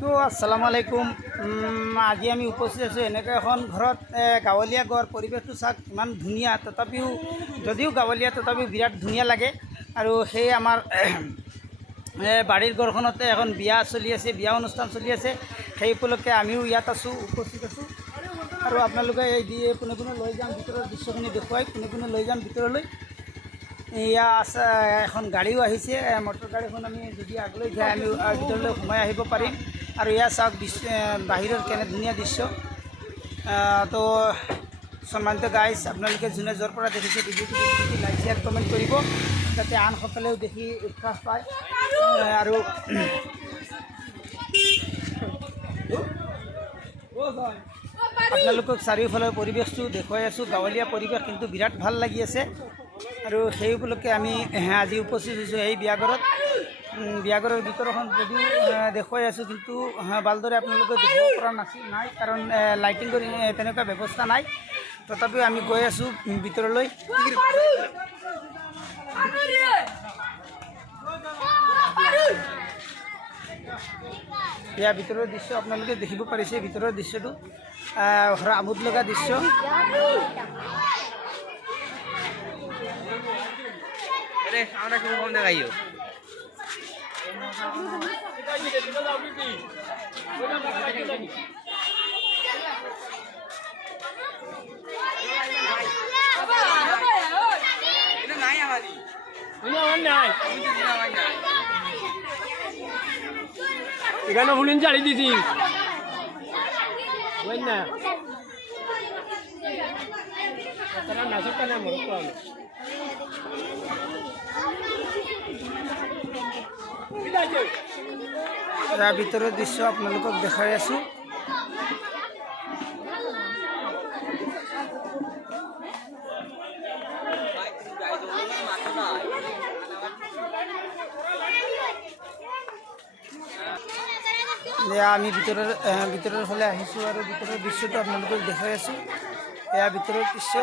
তো আসসালামু আলাইকুম। আজি আমি উপস্থিত আছোঁ এনেকৈ এখন ঘৰত। গাঁৱলীয়া ঘৰ পৰিৱেশটো চাওক ইমান ধুনীয়া, তথাপিও যদিও গাঁৱলীয়া তথাপিও বিৰাট ধুনীয়া লাগে। আৰু সেই আমাৰ বাৰীৰ ঘৰখনতে এখন বিয়া চলি আছে, বিয়া অনুষ্ঠান চলি আছে। সেই উপলক্ষে আমিও ইয়াত আছোঁ, উপস্থিত আছোঁ। আৰু আপোনালোকে এই পোনে পোনে লৈ যাম ভিতৰৰ দৃশ্যখিনি দেখুৱাই, পোনে পোনে লৈ যাম ভিতৰলৈ। এয়া আছে এখন গাড়ীও আহিছে, মটৰ গাড়ীখন আমি যদি আগলৈ যায় আমি ভিতৰলৈ সোমাই আহিব পাৰিম। আৰু ইয়াৰ চাওক বাহিৰৰ কেনে ধুনীয়া দৃশ্য। তো সম্মানিত গাইজ, আপোনালোকে যোনে য'ৰ পৰা দেখিছে ভিডিঅ'টো লাইক শ্বেয়াৰ কমেণ্ট কৰিব, যাতে আনসকলেও দেখি উৎসাহ পায়। আৰু আপোনালোকক চাৰিওফালৰ পৰিৱেশটো দেখুৱাই আছোঁ। গাঁৱলীয়া পৰিৱেশ কিন্তু বিৰাট ভাল লাগি আছে। আৰু সেই উপলক্ষে আমি আজি উপস্থিত হৈছোঁ এই বিয়াঘৰত। বিয়াঘৰৰ ভিতৰখন যদিও দেখুৱাই আছোঁ, কিন্তু ভালদৰে আপোনালোকে দেখিব পৰা নাই, কাৰণ লাইটিং কৰি তেনেকুৱা ব্যৱস্থা নাই। তথাপিও আমি গৈ আছোঁ ভিতৰলৈ। ইয়াৰ ভিতৰৰ দৃশ্য আপোনালোকে দেখিব পাৰিছে। ভিতৰৰ দৃশ্যটো আমোদ লগা দৃশ্য। আমরা কি কম দেখাইও এখানে ফুলিন চালিয়ে দিছি না নাচকটা না মরক ভিতৰৰ দৃশ্য আপোনালোকক দেখাই আছোঁ। আমি ভিতৰৰ ফালে আহিছোঁ আৰু ভিতৰৰ দৃশ্যটো আপোনালোকক দেখাই আছোঁ। এয়া ভিতৰৰ দৃশ্য।